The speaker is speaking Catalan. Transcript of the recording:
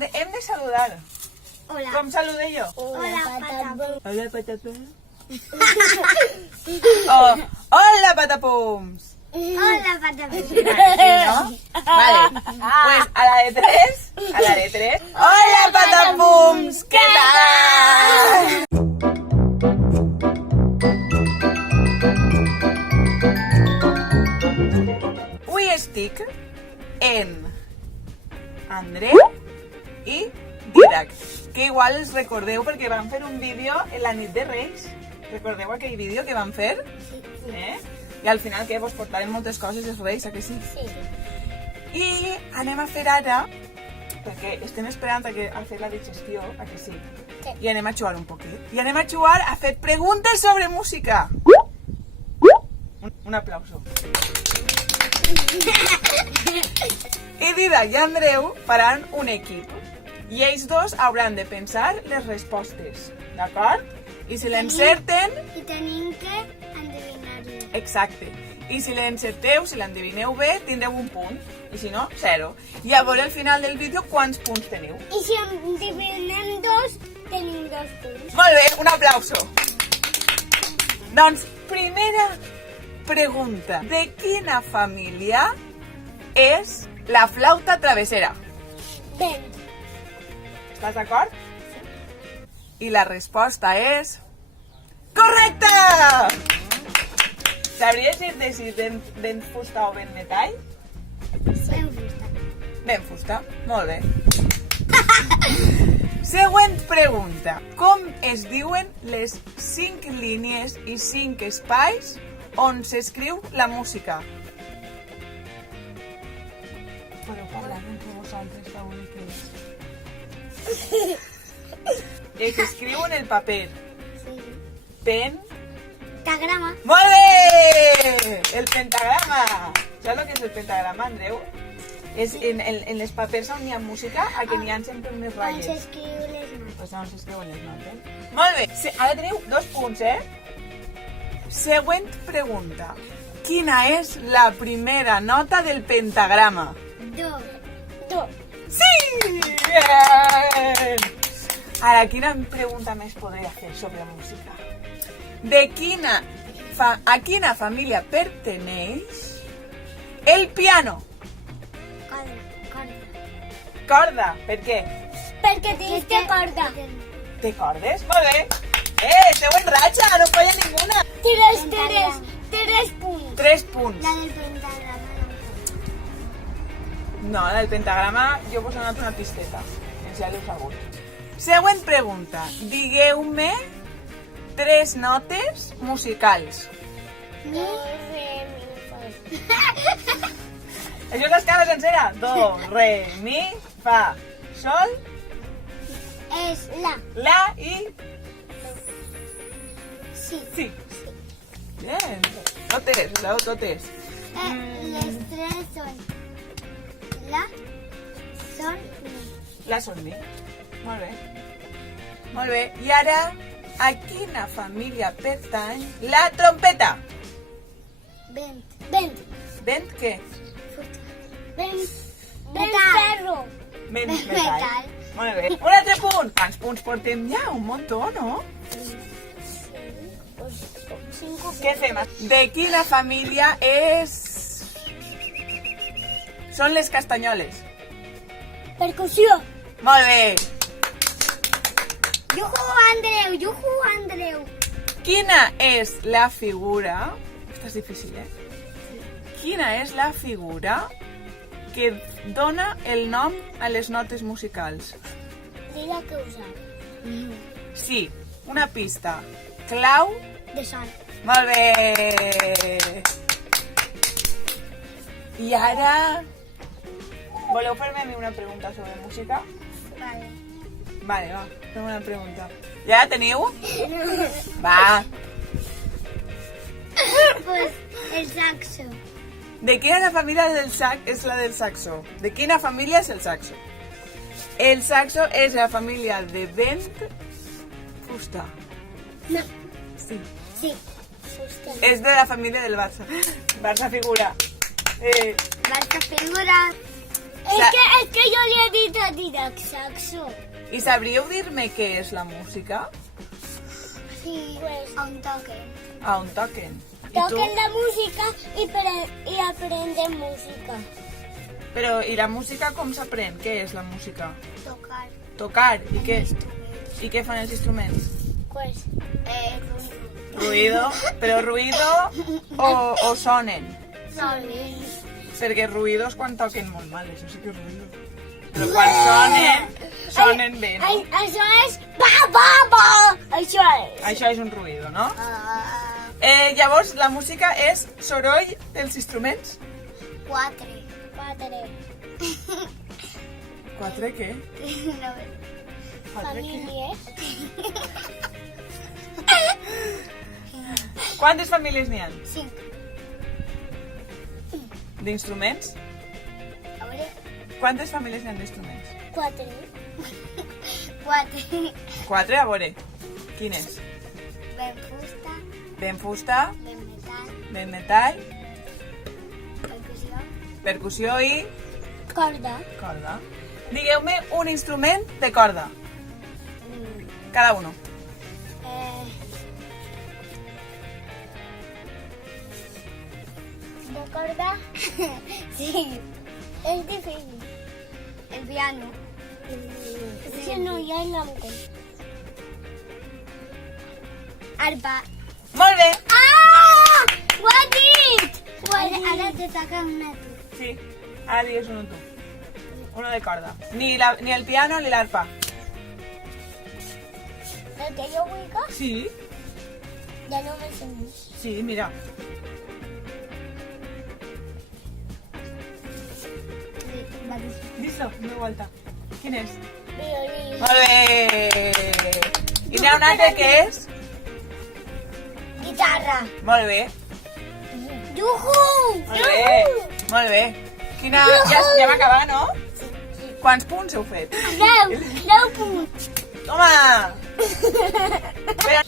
hem de saludar. Hola. Com saludé jo? Hola, patapum. Hola, patapums. Oh, hola, patapums. Hola, patapum. Sí, ¿no? Vale, pues a la de tres. Hola, patapums, què tal? Avui estic en Andreu i Didac, que igual els recordeu perquè van fer un vídeo en la nit de Reis. Recordeu aquell vídeo que van fer? Sí. I al final que vos portarem moltes coses els Reis, a que sí? Sí. I anem a fer ara, perquè estem esperant a fer la digestió, a que sí? Sí. I anem a jugar un poquet. I anem a jugar a fer preguntes sobre música. Un aplauso. I Didac i Andreu faran un equip. I ells dos hauran de pensar les respostes, d'acord? I si l'encerten... I tenim que endevinar-ho. Exacte. I si l'encerteu, si l'endevineu bé, tindreu un punt. I si no, 0. I a veure al final del vídeo quants punts teniu. I si endevinem 2, tenim 2 punts. Molt bé, un aplauso. Doncs, primera pregunta. De quina família és la flauta travessera? Vent. Estàs d'acord? I la resposta és... correcta! Sabries dir si vent fusta o vent metall? Vent fusta. Vent fusta, molt bé. Següent pregunta. Com es diuen les 5 línies i 5 espais on s'escriu la música? Podeu parlar entre vosaltres, fa boniques. Que s'escriu en el paper. Sí. Pentagrama. Pentagrama. Molt bé! El pentagrama. Saps el que és el pentagrama, Andreu? És en les papers on hi ha música, a que n'hi ha sempre unes On ratlles. s'escriu les notes. Pues on s'escriuen les notes. Molt bé. Ara teniu 2 punts, Següent pregunta. Quina és la primera nota del pentagrama? Do. Do. Sí! Bien! Ara, quina pregunta més podria fer sobre música? A quina família perteneix el piano? Corda. Corda. Per què? Perquè té corda. Té cordes? Molt bé. Esteu en ratxa, no falla ninguna. 3 punts. 3 punts. La del pentagrama. No, la del pentagrama jo vos he donat una pisteta. Ja l'heu sabut. Següent pregunta. Digueu-me 3 notes musicals. Mi, re, mi, fa. Això és l'escala sencera. Do, re, mi, fa, sol, És la. la i Sí. si. Bien. Totes, sabeu totes. Les 3 són la, sol, mi. La, sol, mi. Molt bé. Molt bé. I ara, a quina família pertany la trompeta? Vent. Vent. Vent què? Vent. Ferro. Vent Metall. metall. Molt bé. Un altre punt. Quants punts portem ja? Un muntó, no? 5 Què fem? De quina família és... Són les castanyoles. Percussió. Molt bé. Yuhu, Andreu. Quina és la figura... Esta és difícil, Quina és la figura que dona el nom a les notes musicals? Diga que usar. Sí, una pista. Clau. De sol. Molt bé. I ara... Voleu fer-me a mi una pregunta sobre música? Vale. Vale, va, fem una pregunta. Ja la teniu? Va. Pues el saxo. ¿De quina la família del sax és la del saxo? De quina família és el saxo? El saxo és la família de vent fusta. No. Sí. Sí. Fusta. És de la família del Barça. Barça figura. Barça figura. Es que yo le he dit a Didac saxo. I sabríeu dir-me què és la música? Sí, pues a un toque. A on toquen? I tu? Toquen la música y aprenden música. Però, i la música com s'aprèn? Què és la música? Tocar. Tocar. I què? I què fan els instruments? Pues, Ruido. Però ruido o sonen? Sones. Perquè ruido és quan toquen molt mal, això sí que és ruido. Però quan sonen bé, no? Això és ba. Això és. Això és un ruido, no? Llavors, la música és soroll dels instruments? 4. Quatre què? No, famílies. Quantes famílies n'hi ha? 5. D'instruments? A veure, Quantes famílies n'hi ha d'instruments? 4. 4. Quatre, a veure. Quines? Ben fusta, Ben fusta, ben metal, ben metall, percussió, percussió i corda. corda. Digueu-me un instrument de corda, cada uno. ¿De corda? Sí. Es difícil. El piano. Ese no, ya es la mujer. Arpa. Molt bé! ¡Ah! What it? Ahora te toca una tú. Sí, ara digues uno tu. Uno de corda. Ni el piano ni l'arpa. ¿El que yo ubico? Sí, Ya no me sé. sí, mira. Dis-lo, una volta. Quin és? Violín. Molt bé! I n'hi ha un altre que és? Guitarra. Molt bé, ¡Yujú! molt bé, molt bé. Quina... Ja hem acabat, no? Quants punts heu fet? 10 punts. Toma! Però